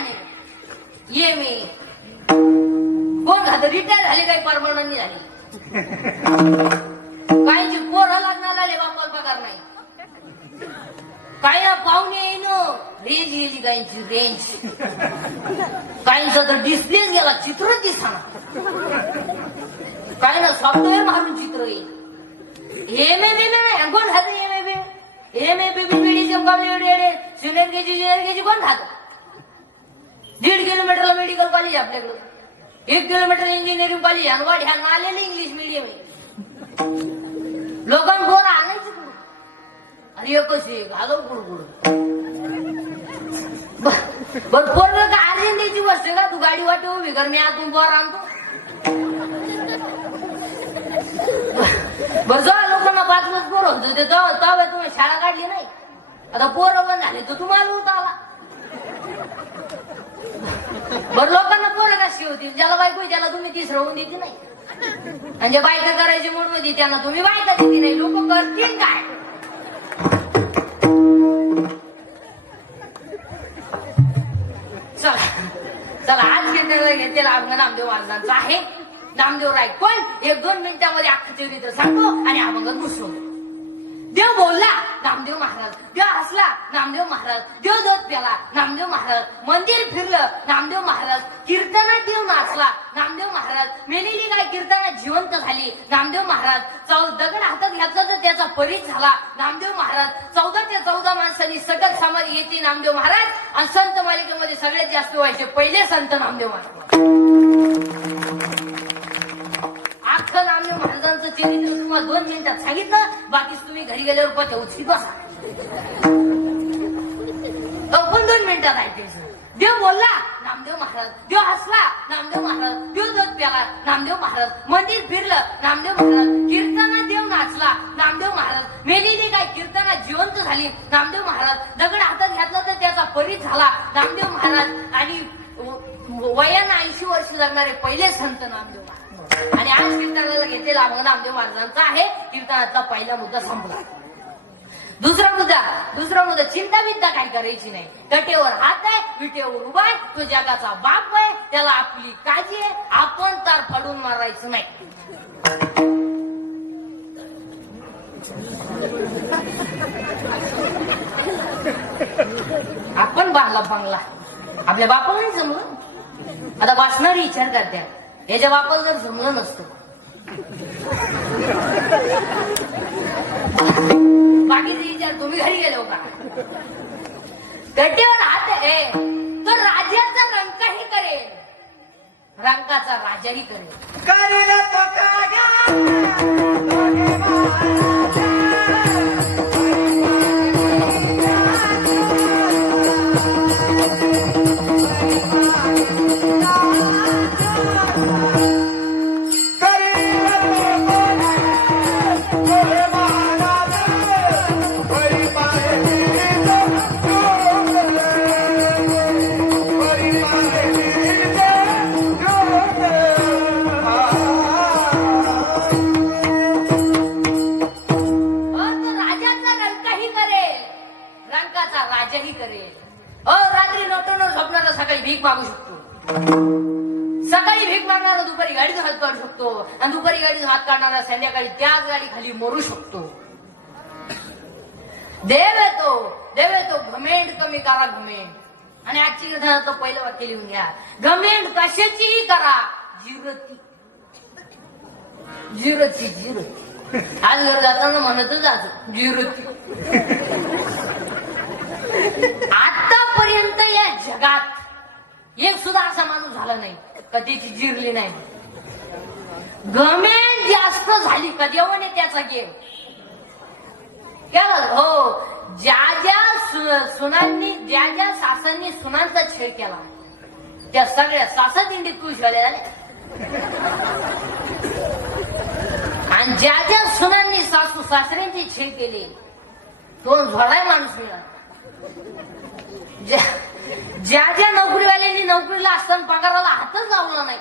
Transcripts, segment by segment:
नाही ये मी. कोण खात रिटायर झाले काही परमनंट झाली? काहीची पोर लग्नाला आले बापाला पगार नाही. काय ना पाहुणे येईन? रेंज गेली काहींची रेंज काहींचा तर डिस्प्लेच गेला चित्र दिसताना काय ना सॉफ्टवेअर मारून चित्र येईल. एम ए बी नाही कोण खात M A B M A B B medicine college senior KG junior KG कोण खातं दीड किलोमीटरला मेडिकल कॉलेज आपल्याकडं. एक किलोमीटर इंजिनिअरिंग कॉलेज आणि ह्या आलेलं इंग्लिश मिडियम आहे. लोकांना पोरं आणायचं कुठं? आणि एकच एक आलो कुठं कुठं? बर पोर का अर्जंट द्यायची गोष्ट का? तू गाडी वाटे उभी कर मी आतून पोर आणतो. बर जो लोकांना पाच पाच पोर होतो ते तेव्हा तेव्हा तुम्ही शाळा काढली नाही. आता पोरं पण झाले तर तुम्हाला होता आला बर लोकांना पोरं कशी होतील ज्याला बायको त्याला तुम्ही तीस राहून देते नाही? आणि जे बायका करायची म्हणून होती त्यांना तुम्ही बायका देते नाही लोक करतील काय? चला चला आज घेतलेला घेतलेला आपलं नामदेव महाराजांचा आहे. नामदेव राय पण एक दोन मिनिटामध्ये अख्खं चरित्र सांगतो आणि अभंग घुसतो देव बोलला नामदेव महाराज देव हसला नामदेव महाराज देव दूध प्याला नामदेव महाराज मंदिर फिरलं नामदेव महाराज कीर्तनात देव नाचला नामदेव महाराज मेलेली काय कीर्तनात जिवंत झाली नामदेव महाराज चौ दगड हातात घ्यायचा तर त्याचा परीच झाला नामदेव महाराज चौदा ते चौदा माणसांनी सगळं समाधी घेतली नामदेव महाराज आणि संत मालिकेमध्ये सगळ्यात जास्त व्हायचे पहिले संत नामदेव महाराज अख्खं नामदेव महाराजांचं चरित्र तुम्हाला दोन मिनिटात सांगितलं. बाकीच तुम्ही घरी गेल्यावर पत्या उचली बसा. पण दोन मिनिटात ऐकायचं देव बोलला नामदेव महाराज. देव हसला नामदेव महाराज. देव दूध प्याला नामदेव महाराज. मंदिर फिरलं नामदेव महाराज. कीर्तना देव नाचला नामदेव महाराज. मेलेली काय कीर्तनात जिवंत झाली. नामदेव महाराज दगड हातात घातला तर त्याचा परीत झाला. नामदेव महाराज आणि वयाना वयानं ऐंशी वर्ष जगणारे पहिले संत नामदेव महाराज. आणि आज कीर्तनाला घेतलेला अभंग नामदेव महाराजांचा आहे. कीर्तनातला पहिला मुद्दा संपला. दुसरा मुद्दा दुसरा मुद्दा चिंता बिंता काही करायची नाही. कटेवर हात आहे विटेवर उभा आहे तो जगाचा बाप आहे त्याला आपली काळजी आहे आपण तार फाडून मारायचं नाही. आपण बांगला बांगला. आपल्या बापाला नाही जमलं. आता वाचणारी विचार करत्या याच्या बापाला जर जमलं नसतं. बाकीचे विचार तुम्ही घरी गेलो हो का? गड्डेवर हात आहे तो राजाचा रंकाही करेल. रंकाचा राजाही करेल. करेल तो हात संध्याकाळी त्याच गाडी खाली मरू शकतो. देव येतो देव येतो घमेंड कमी करा घमेंड. आणि आजची तो पहिलं वाक्य लिहून घ्या. घमेंड कशाचीही करा जिरती. जिरती जिरती. आज घर जाताना म्हणतच आज जिरती. आतापर्यंत या जगात एक सुद्धा असा माणूस झाला नाही कधीची जिरली नाही. गमेंट जास्त झाली कधी हो कधी त्याचा गेम? हो ज्या ज्या सुनांनी ज्या ज्या सासांनी सुनांचा छेड केला त्या सगळ्या सासा दिंडीत खुश झाल्या आणि ज्या ज्या सुनांनी सासू सासऱ्यांची छेड केली तो झोडाय माणूस मिळाला. ज्या- ज्या ज्या नोकरीवाल्यांनी नोकरीला असताना पगाराला हातच लावला नाही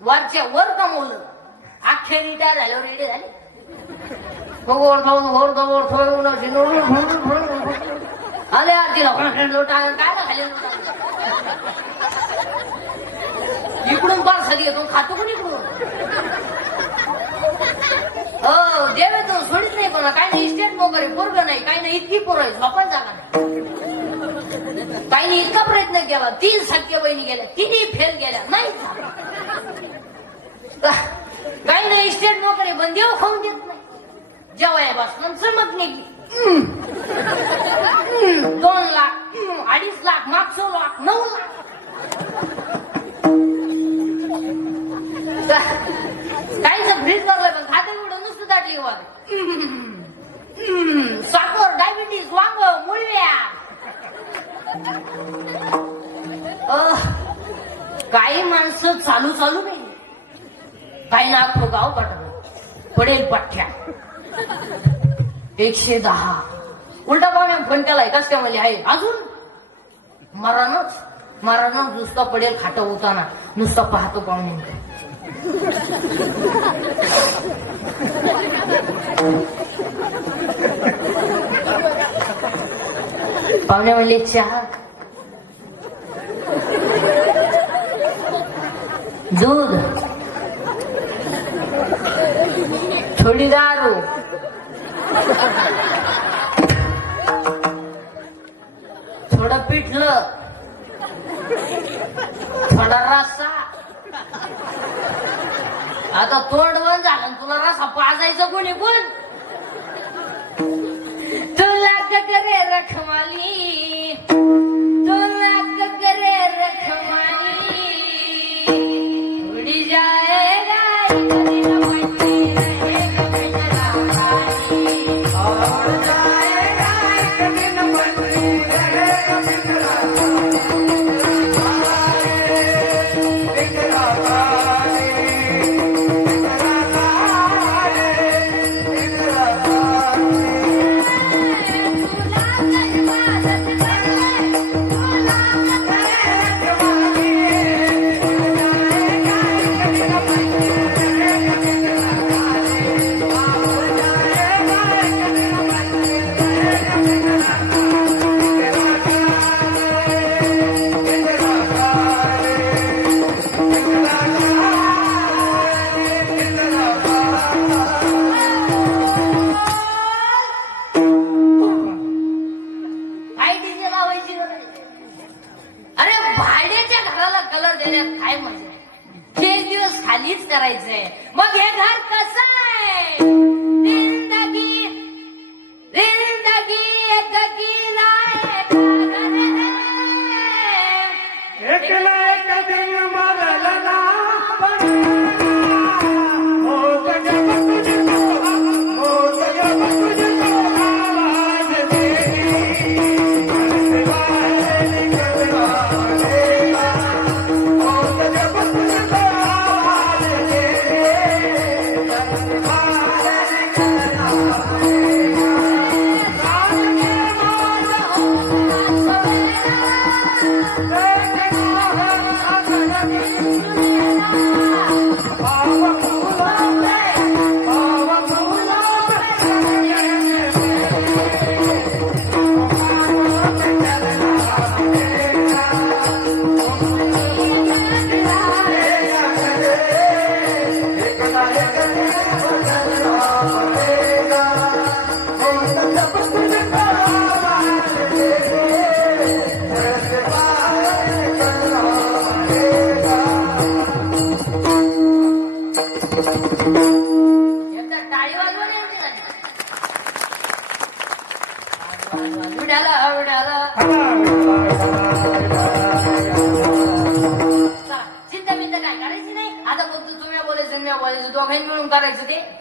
वरच्या वर कमवलं. अख्खे रिटायर झाल्यावर रेडी झाले. थोडं आले आरतीला लोटा काय खाली लोटा प्रसाद घेतो खातो कोणी हो देव तो सोडीत नाही कोणा. काही नाही इस्टेट वगैरे पोरग नाही काही नाही इतकी पोरं आहे झोपायला जागा नाही. इतका प्रयत्न केला तीन सख्य बहिणी गेल्या तिन्ही फेल गेल्या नाही झालं. काही नाही इस्टेट वगैरे पण देव खाऊन देत नाही जेवाय बस चमक निघली दोन लाख अडीच लाख मागचो लाख नऊ लाख काहीच फ्रीज लागलाय पण खाते उडं नुसतं दाटली वाद साखर डायबिटीस वांग मुळव्या अह, काही माणसं चालू चालू नाही काही ना गाव पाठवलं पडेल पठ्ठ्या. एकशे दहा. उलटा पाहुण्या फोन केलाय कस काय आहे अजून? मरणच. मरणच नुसता पडेल खाट होताना नुसता पाहतो पाहुणे पाहुणे म्हणले चहा. दूध करे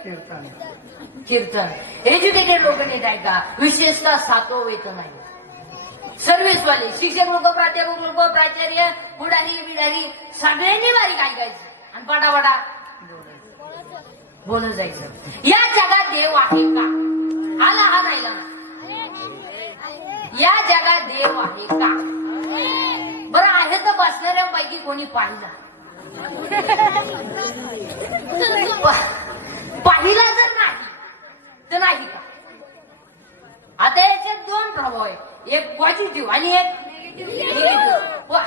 कीर्तन. कीर्तन. एज्युकेटेड लोक नेत आहे विशेषतः सातव वेतन आहे सर्व्हिसवाले शिक्षक लोक प्राध्यापक लोक प्राचार्य पुढारी बिडारी सगळ्यांनी बारीक ऐकायचं. आणि पटापटा बोलत जायचं. या जगात देव आहे का? आला हा राहिला या जगात देव आहे का? बरं आहे तर बसणाऱ्यांपैकी कोणी पाहिला प- पाहिला जर नाही तर नाही का आता याच्यात दोन प्रभाव आहे एक पॉझिटिव्ह आणि एक निगेटिव्ह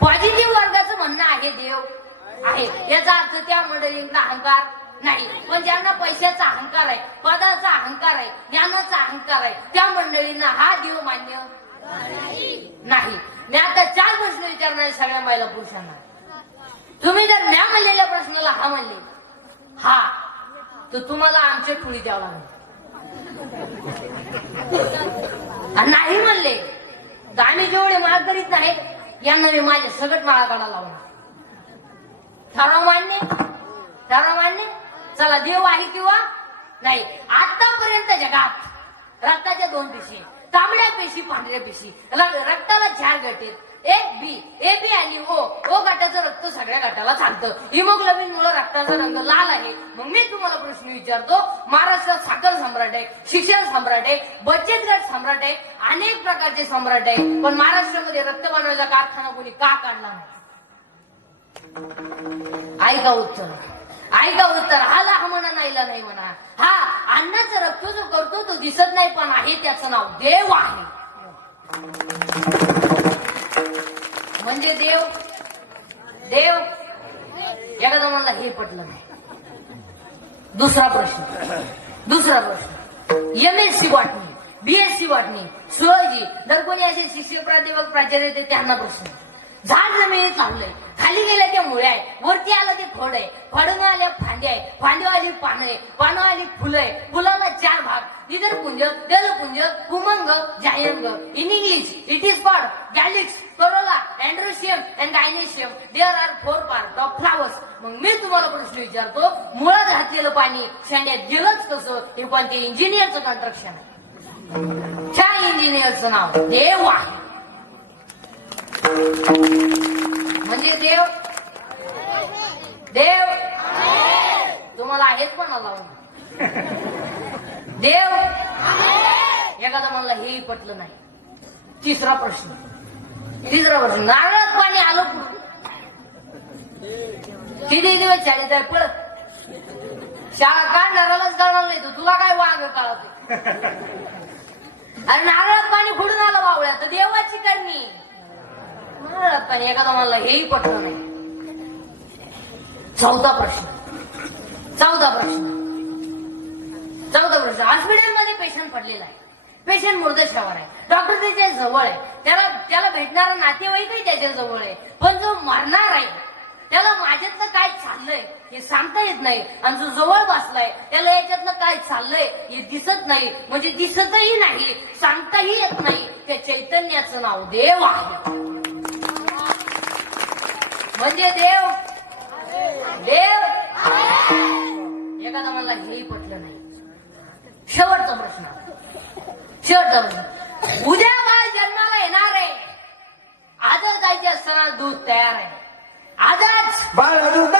पॉझिटिव्ह वर्गाचं म्हणणं आहे देव आहे याचा अर्थ त्या मंडळींना अहंकार नाही पण ज्यांना पैशाचा अहंकार आहे पदाचा अहंकार आहे ज्ञानाचा अहंकार आहे त्या मंडळींना हा देव मान्य? नाही. मी आता चार प्रश्न विचारणार सगळ्या महिला पुरुषांना. तुम्ही जर न्या म्हणलेल्या प्रश्नाला हा म्हणले हा तर तुम्हाला आमच्या ठुळी द्यावं लागेल. नाही म्हणले तर आम्ही जेवढे माळ करीत नाहीत यांना मी माझ्या सगट माळा काढा लावणार. ठराव मान्य? ठराव मान्य? चला देव आहे किंवा? नाही. आतापर्यंत जगात रक्ताच्या दोन पिशी तांबड्या पेशी पांढऱ्या पेशी. रक्ताला चार गट आहेत ए बी. ए बी आणि ओ. ओ गटाचं रक्त सगळ्या गटाला चालतं. हिमोग्लोबिन मुळे रक्ताचा रंग लाल आहे. मग मी तुम्हाला प्रश्न विचारतो. महाराष्ट्रात साखर सम्राट आहे शिक्षण सम्राट आहे बचत गट सम्राट आहे अनेक प्रकारचे सम्राट आहे पण महाराष्ट्रामध्ये रक्त बनवायचा कारखाना कोणी का काढला ऐका उत्तर. ऐका उत्तर. हा लहा म्हणा नाहीला नाही म्हणा. हा अन्नाचं रक्त जो करतो दिसत नाही पण आहे त्याचं नाव देव आहे. म्हणजे देव? देव? एखादा म्हणला हे पटलं नाही. दुसरा प्रश्न. दुसरा प्रश्न. एम एस सी वाटणी बीएससी वाटणी सुळजी जर कोणी असे शिक्षक प्राध्यापक प्राचार्य येते त्यांना प्रश्न. झाड जमिनीत लावलंय. खाली गेल्या त्या मुळे आहे. वरती आलं ते फळ आहे. खोडून आल्या फांद्या आहे. फांद्यावाली पानं आहे. पानवाली फुलं आहे. फुलाला चार भाग. इतर पुंज दलपुंज कुमंग जायंग. In English it is called calyx corolla androecium and gynoecium there are four part of flowers मग मी तुम्हाला प्रश्न विचारतो मुळात घातलेलं पाणी शेंड्यात गेलंच कसं? हे पण ते इंजिनियरचं कन्स्ट्रक्शन आहे? त्या इंजिनियरचं नाव? देवा आहे म्हणजे देव? देव? तुम्हाला आहेच पण आला देव? एखादा म्हणला हेही पटलं नाही. तिसरा प्रश्न. तिसरा प्रश्न. नारळात पाणी आलं किती दिवस शाळेत आहे पळत? शाळा काय नारळच कळणार नाही तू? तुला काय वाघ काळात? अरे नारळात पाणी फुडून आलं बावळ्यात तर देवाची करणी. नारळात एखादा म्हणला हेही पटलं नाही. चौथा प्रश्न. चौथा प्रश्न. चौथा प्रश्न. हॉस्पिटलमध्ये पेशंट पडलेला आहे. पेशंट मुर्दशावर आहे. डॉक्टर त्याच्याजवळ आहे. त्याला त्याला भेटणारा नातेवाईकही त्याच्याजवळ आहे. पण जो मरणार आहे त्याला माझ्यातलं काय चाललंय हे सांगता येत नाही. आणि जो जवळ बसलाय त्याला याच्यातलं काय चाललंय हे दिसत नाही. म्हणजे दिसतही नाही सांगताही येत नाही. त्या चैतन्याचं नाव देव आहे. म्हणजे देव? देव? एखादा मला हेही पटलं नाही. शेवटचा प्रश्न. शेवटचा प्रश्न. उद्या बाळ जन्माला येणार आहे. आजच जायचे असताना दूध तयार आहे. आजच. बाळ दूध